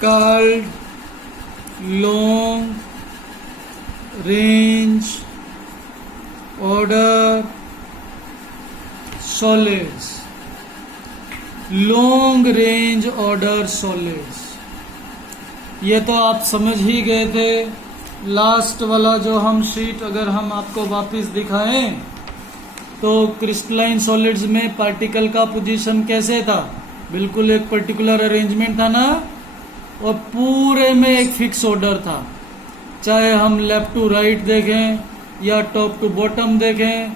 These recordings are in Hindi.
called long range order solids. Long range order solids, ये तो आप समझ ही गए थे। लास्ट वाला जो हम शीट अगर हम आपको वापस दिखाएं तो क्रिस्टलाइन सॉलिड्स में पार्टिकल का पोजीशन कैसे था, बिल्कुल एक पर्टिकुलर अरेंजमेंट था ना, और पूरे में एक फिक्स ऑर्डर था। चाहे हम लेफ्ट टू राइट देखें या टॉप टू बॉटम देखें,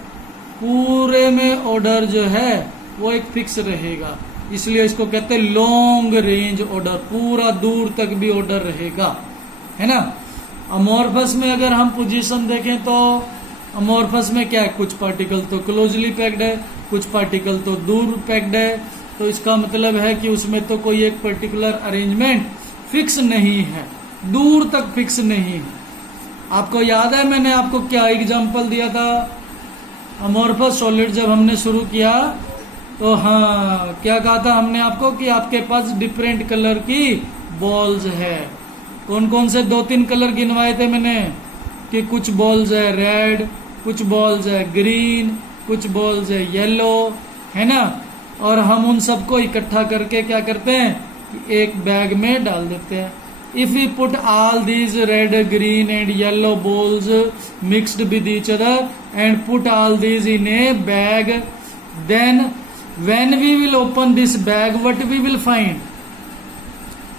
पूरे में ऑर्डर जो है वो एक फिक्स रहेगा। इसलिए इसको कहते हैं लॉन्ग रेंज ऑर्डर, पूरा दूर तक भी ऑर्डर रहेगा, है ना। अमोर्फस में अगर हम पोजीशन देखें तो अमोर्फस में क्या है, कुछ पार्टिकल तो क्लोजली पैक्ड है, कुछ पार्टिकल तो दूर पैक्ड है। तो इसका मतलब है कि उसमें तो कोई एक पर्टिकुलर अरेंजमेंट फिक्स नहीं है, दूर तक फिक्स नहीं है। आपको याद है मैंने आपको क्या एग्जांपल दिया था, अमोर्फस सॉलिड जब हमने शुरू किया तो हाँ क्या कहा था हमने आपको कि आपके पास डिफरेंट कलर की बॉल्स है। कौन कौन से 2-3 कलर गिनवाए थे मैंने, कि कुछ बॉल्स है रेड, कुछ बॉल्स है ग्रीन, कुछ बॉल्स है येलो, है ना। और हम उन सबको इकट्ठा करके क्या करते हैं कि एक बैग में डाल देते हैं। If we put all these red green and yellow balls mixed with each other and put all these in a bag, then when we will open this bag what we will find।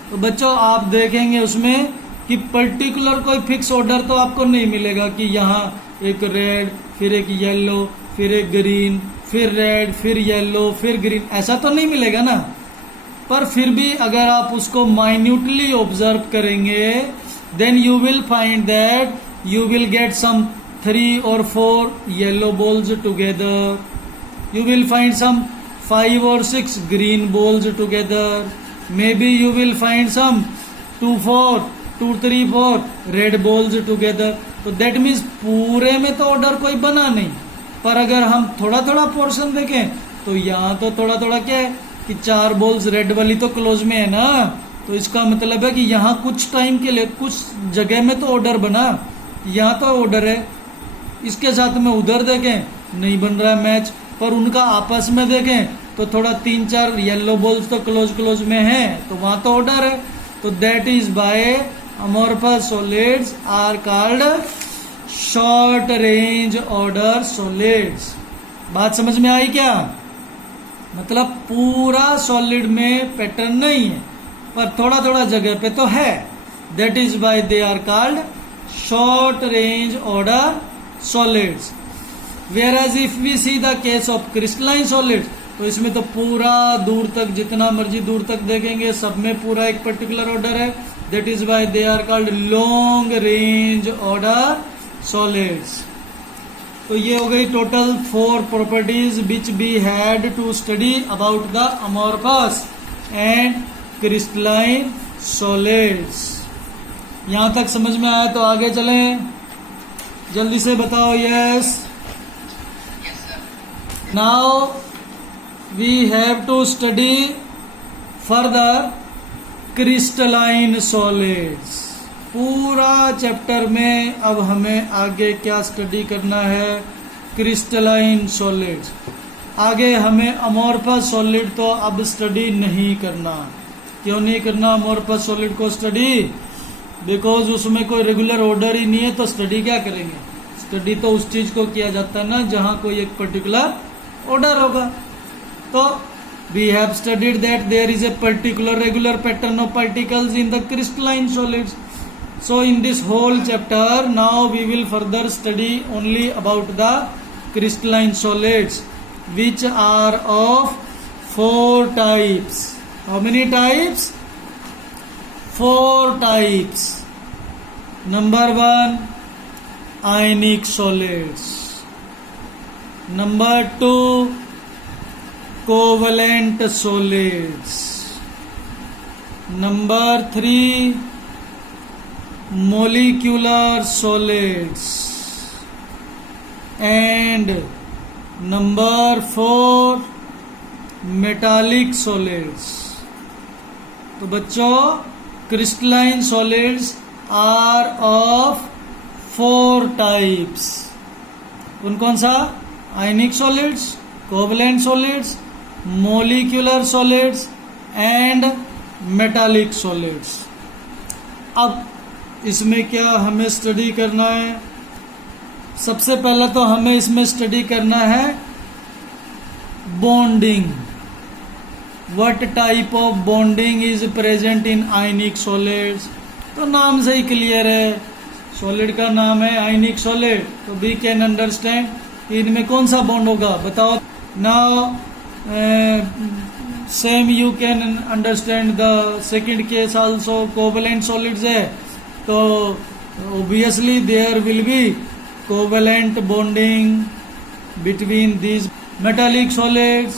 तो बच्चों आप देखेंगे उसमें कि पर्टिकुलर कोई फिक्स ऑर्डर तो आपको नहीं मिलेगा कि यहाँ एक रेड, फिर एक येलो, फिर एक ग्रीन, फिर रेड, फिर येलो, फिर ग्रीन, ऐसा तो नहीं मिलेगा ना। पर फिर भी अगर आप उसको माइन्यूटली ऑब्जर्व करेंगे then you will find that you will get some 3 or 4 yellow balls together, you will find some 5 or 6 green balls together, maybe you will find some 2, 3, 4 red balls together। तो that means पूरे में तो ऑर्डर कोई बना नहीं, पर अगर हम थोड़ा थोड़ा पोर्शन देखें तो यहाँ तो थोड़ा थोड़ा क्या है कि 4 बॉल्स रेड वाली तो क्लोज में है ना, तो इसका मतलब है कि यहाँ कुछ टाइम के लिए कुछ जगह में तो ऑर्डर बना, यहाँ तो ऑर्डर है। इसके साथ में उधर देखें नहीं बन रहा है मैच, पर उनका आपस में देखें तो थोड़ा 3-4 येलो बॉल्स तो क्लोज में है, तो वहां तो ऑर्डर है। तो that is by amorphous solids are called short range order solids. बात समझ में आई क्या, मतलब पूरा सॉलिड में पैटर्न नहीं है पर थोड़ा थोड़ा जगह पे तो है, that is by they are called short range order solids. Whereas if we see the case of crystalline solids, तो इसमें तो पूरा दूर तक जितना मर्जी दूर तक देखेंगे सब में पूरा एक पर्टिकुलर ऑर्डर है, that is why they are called long range order solids। तो ये हो गई total 4 properties which we had to study about the amorphous and crystalline solids। यहां तक समझ में आया तो आगे चलें, जल्दी से बताओ। Yes, now we have to study further crystalline solids। पूरा चैप्टर में अब हमें आगे क्या स्टडी करना है, क्रिस्टलाइन सॉलिड्स। आगे हमें अमोर्फस सॉलिड तो अब स्टडी नहीं करना। क्यों नहीं करना अमोर्फस सॉलिड को स्टडी, बिकॉज उसमें कोई रेगुलर ऑर्डर ही नहीं है, तो स्टडी क्या करेंगे। स्टडी तो उस चीज को किया जाता है ना जहां कोई एक पर्टिकुलर ऑर्डर होगा। तो we have studied that there is a particular regular pattern of particles in the crystalline solids. So in this whole chapter now we will further study only about the crystalline solids which are of 4 types. How many types? 4 types. Number 1 ionic solids, number 2 covalent solids, number 3 molecular solids, and number 4 metallic solids। तो बच्चों crystalline solids are of 4 types. कौन कौन सा? Ionic solids, covalent solids, molecular solids and metallic solids. अब इसमें क्या हमें स्टडी करना है? सबसे पहले तो हमें इसमें स्टडी करना है bonding. What type of bonding is present in ionic solids? तो नाम से ही क्लियर है, सॉलिड का नाम है आयनिक सॉलिड, तो वी कैन अंडरस्टैंड कि इनमें कौन सा बॉन्ड होगा, बताओ। Now same you can understand the second case also, covalent solids है तो obviously there will be covalent bonding between these metallic solids,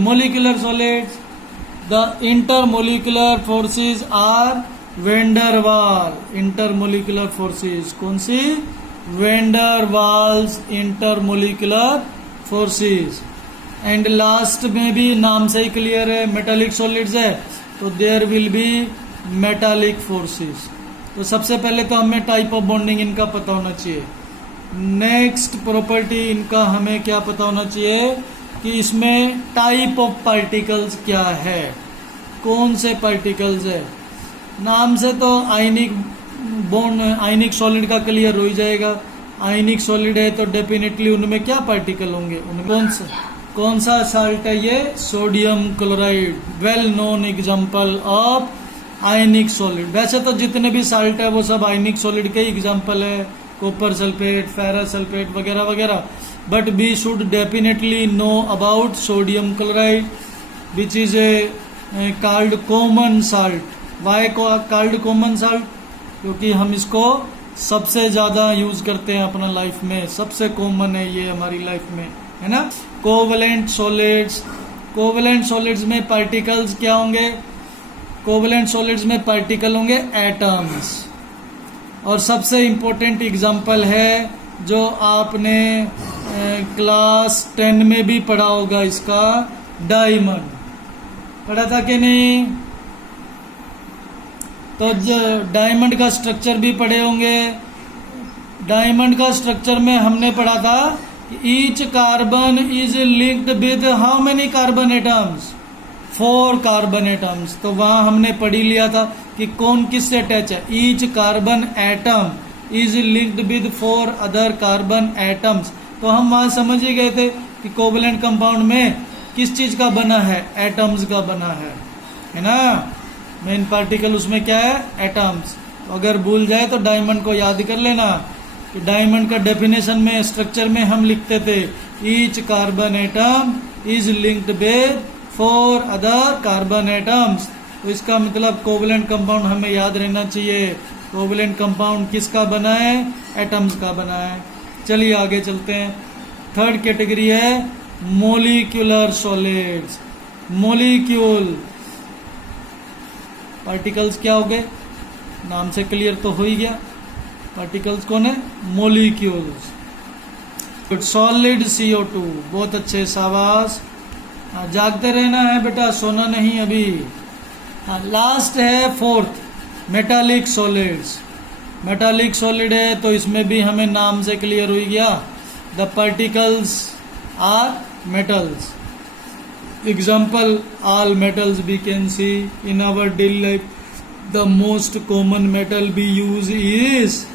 molecular solids. The intermolecular forces are van der Waal. Intermolecular forces कौन सी? van der Waals intermolecular forces. And last में भी नाम से ही क्लियर है, metallic solids है तो there will be metallic forces. तो सबसे पहले तो हमें टाइप ऑफ बॉन्डिंग इनका पता होना चाहिए। नेक्स्ट प्रॉपर्टी इनका हमें क्या पता होना चाहिए कि इसमें टाइप ऑफ पार्टिकल्स क्या है, कौन से पार्टिकल्स है। नाम से तो आयनिक बॉन्ड, आयनिक सॉलिड का क्लियर हो ही जाएगा। आयनिक सॉलिड है तो डेफिनेटली उनमें क्या पार्टिकल होंगे, उनमें कौन सा साल्ट है ये? Sodium chloride, well known example of ionic solid. वैसे तो जितने भी साल्ट है वो सब आयनिक सॉलिड के एग्जाम्पल है, कॉपर सल्फेट, फेरस सल्फेट वगैरह वगैरह, but we should definitely know about sodium chloride which is a called common salt. Why called common salt? क्योंकि हम इसको सबसे ज्यादा यूज करते हैं अपना लाइफ में, सबसे कॉमन है ये हमारी लाइफ में, है ना। कोवलेंट सॉलिड्स, कोवलेंट सॉलिड्स में पार्टिकल्स क्या होंगे? कोवलेंट सॉलिड्स में पार्टिकल होंगे एटम्स। और सबसे इम्पोर्टेंट एग्जाम्पल है जो आपने क्लास 10 में भी पढ़ा होगा इसका, डायमंड। पढ़ा था कि नहीं? तो डायमंड का स्ट्रक्चर भी पढ़े होंगे। डायमंड का स्ट्रक्चर में हमने पढ़ा था each carbon is linked with how many carbon atoms? 4 carbon atoms. तो वहां हमने पढ़ ही लिया था कि कौन किससे अटैच है। Each carbon atom is linked with 4 other carbon atoms. तो हम वहां समझ ही गए थे कि कोवलेंट कंपाउंड में किस चीज का बना है? एटम्स का बना है ना। मेन पार्टिकल उसमें क्या है? एटम्स। तो अगर भूल जाए तो डायमंड को याद कर लेना कि डायमंड का डेफिनेशन में, स्ट्रक्चर में हम लिखते थे each carbon atom is linked with 4 other carbon atoms. तो इसका मतलब कोवलेंट कंपाउंड हमें याद रहना चाहिए। कोवलेंट कंपाउंड किसका बना है? एटम्स का बना है। चलिए आगे चलते हैं। थर्ड कैटेगरी है मोलिक्यूलर सॉलिड्स। मोलिक्यूल पार्टिकल्स क्या हो गए? नाम से क्लियर तो हो ही गया। पार्टिकल्स कौन है? मोलिक्यूल्स। सॉलिड CO2, बहुत अच्छे, शाबाश। जागते रहना है बेटा, सोना नहीं अभी। लास्ट है fourth, metallic solids. Metallic solid है तो इसमें भी हमें नाम से क्लियर हो गया, the particles are metals. Example, all metals we can see in our daily life. The most common metal we use is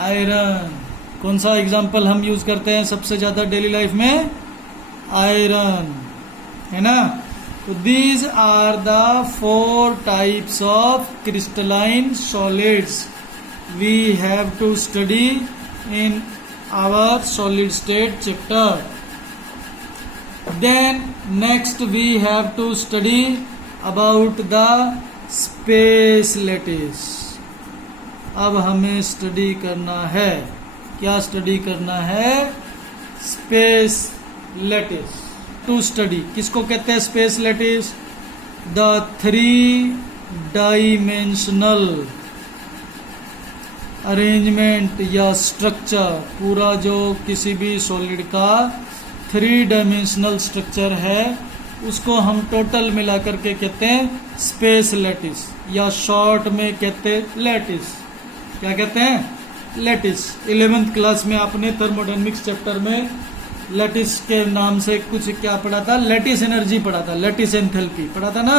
iron. कौन सा एग्जाम्पल हम यूज करते हैं सबसे ज्यादा डेली लाइफ में? आयरन, है ना। तो these are the 4 types of crystalline solids we have to study in our solid state chapter. Then next we have to study about the space lattice. अब हमें स्टडी करना है, क्या स्टडी करना है? Space lattice. टू स्टडी किसको कहते हैं? Space lattice. The 3 dimensional arrangement या स्ट्रक्चर, पूरा जो किसी भी सॉलिड का 3 डायमेंशनल स्ट्रक्चर है उसको हम टोटल मिला करके कहते हैं स्पेस लैटिस, या शॉर्ट में कहते हैं लैटिस। क्या कहते हैं? लैटिस। 11th क्लास में आपने थर्मोडायनेमिक्स चैप्टर में लैटिस के नाम से कुछ क्या पढ़ा था? लैटिस एनर्जी पढ़ा था, लैटिस एंथैल्पी पढ़ा था ना।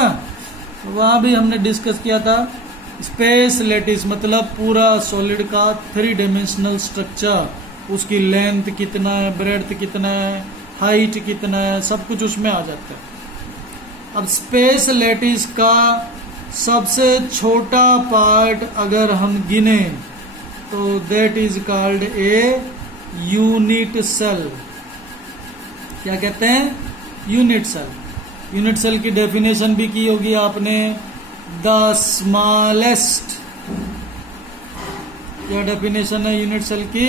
वहां भी हमने डिस्कस किया था स्पेस लैटिस मतलब पूरा सॉलिड का 3 डायमेंशनल स्ट्रक्चर, उसकी लेंथ कितना है, ब्रेड्थ कितना है, हाइट कितना है, सब कुछ उसमें आ जाता है। अब स्पेस लैटिस का सबसे छोटा पार्ट अगर हम गिने तो that is called a unit cell. क्या कहते हैं? Unit cell. यूनिट सेल की डेफिनेशन भी की होगी आपने, द स्मॉलेस्ट। क्या डेफिनेशन है यूनिट सेल की?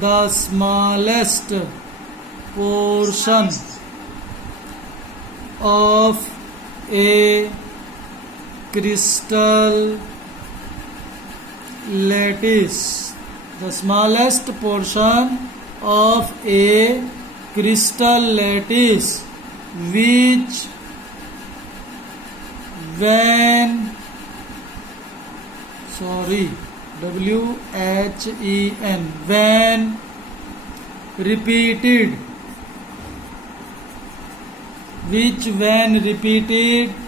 The smallest portion of a crystal lattice, the smallest portion of a crystal lattice which when when repeated, which when repeated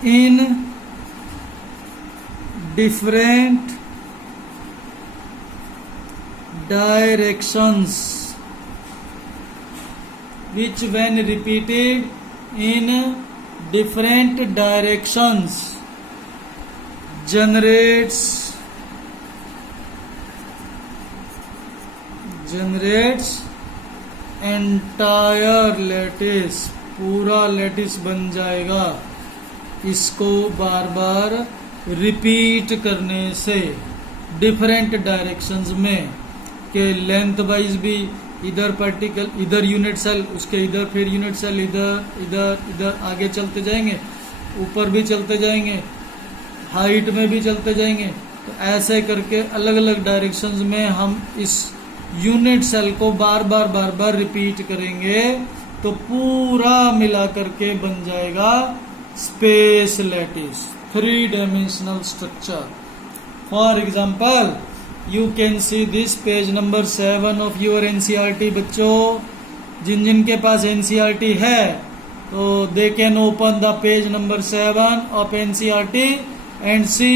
in different directions, which when repeated in different directions generates entire lattice, पूरा लैटिस बन जाएगा। इसको बार बार रिपीट करने से डिफरेंट डायरेक्शंस में, के लेंथ वाइज भी, इधर पार्टिकल, इधर यूनिट सेल, उसके इधर फिर यूनिट सेल, इधर इधर इधर आगे चलते जाएंगे, ऊपर भी चलते जाएंगे, हाइट में भी चलते जाएंगे। तो ऐसे करके अलग अलग डायरेक्शंस में हम इस यूनिट सेल को बार बार रिपीट करेंगे तो पूरा मिला करके बन जाएगा space lattice, 3 dimensional structure. For example you can see this page number 7 of your NCERT. बच्चों जिन जिन के पास एनसीईआरटी है तो they can open the page number 7 of NCERT and see.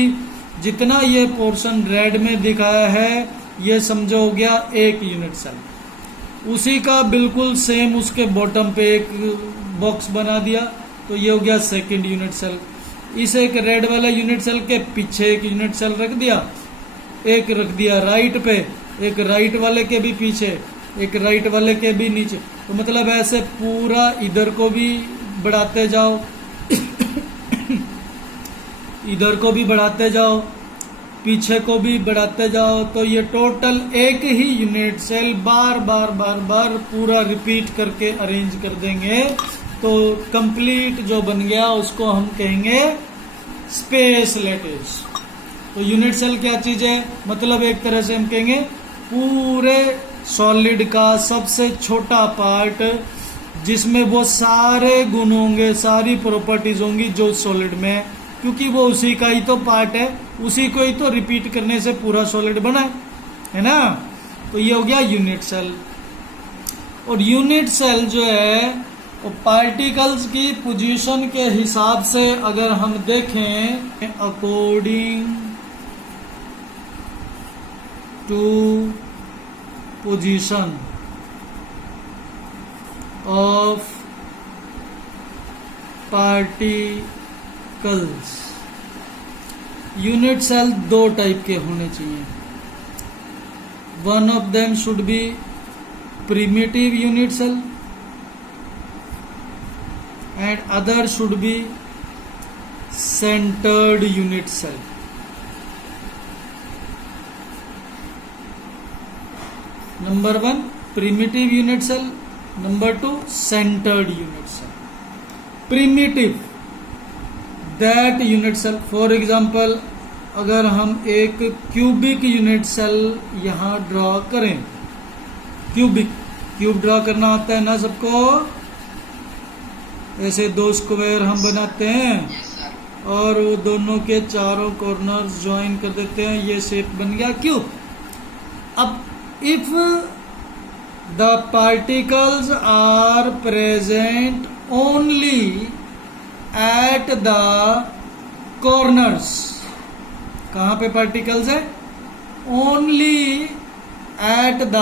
जितना ये पोर्शन रेड में दिखाया है ये समझो हो गया एक यूनिट सेल, उसी का बिल्कुल सेम उसके बॉटम पे एक बॉक्स बना दिया तो ये हो गया सेकंड यूनिट सेल। इस एक रेड वाला यूनिट सेल के पीछे एक यूनिट सेल रख दिया, एक रख दिया राइट पे, एक राइट वाले के भी पीछे, एक राइट वाले के भी नीचे। तो मतलब ऐसे पूरा इधर को भी बढ़ाते जाओ इधर को भी बढ़ाते जाओ, पीछे को भी बढ़ाते जाओ, तो ये टोटल एक ही यूनिट सेल बार बार पूरा रिपीट करके अरेंज कर देंगे तो कंप्लीट जो बन गया उसको हम कहेंगे स्पेस लैटिस। तो यूनिट सेल क्या चीज है? मतलब एक तरह से हम कहेंगे पूरे सॉलिड का सबसे छोटा पार्ट जिसमें वो सारे गुण होंगे, सारी प्रॉपर्टीज होंगी जो सॉलिड में है, क्योंकि वो उसी का ही तो पार्ट है, उसी को ही तो रिपीट करने से पूरा सॉलिड बना है ना। तो ये हो गया यूनिट सेल। और यूनिट सेल जो है वो पार्टिकल्स की पोजीशन के हिसाब से अगर हम देखें, according to position of particles, unit cell 2 type के होने चाहिए। One of them should be primitive unit cell and other should be centered unit cell. Number 1 primitive unit cell, number 2 centered unit cell. Primitive, that unit cell, for example अगर हम एक क्यूबिक यूनिट सेल यहां ड्रॉ करें, क्यूबिक क्यूब ड्रा करना आता है ना सबको? ऐसे दो स्क्वायर हम बनाते हैं और वो दोनों के चारों कॉर्नर्स ज्वाइन कर देते हैं, ये शेप बन गया क्यूब। अब if the particles are present only at the corners, कहाँ पे पार्टिकल्स है? Only at the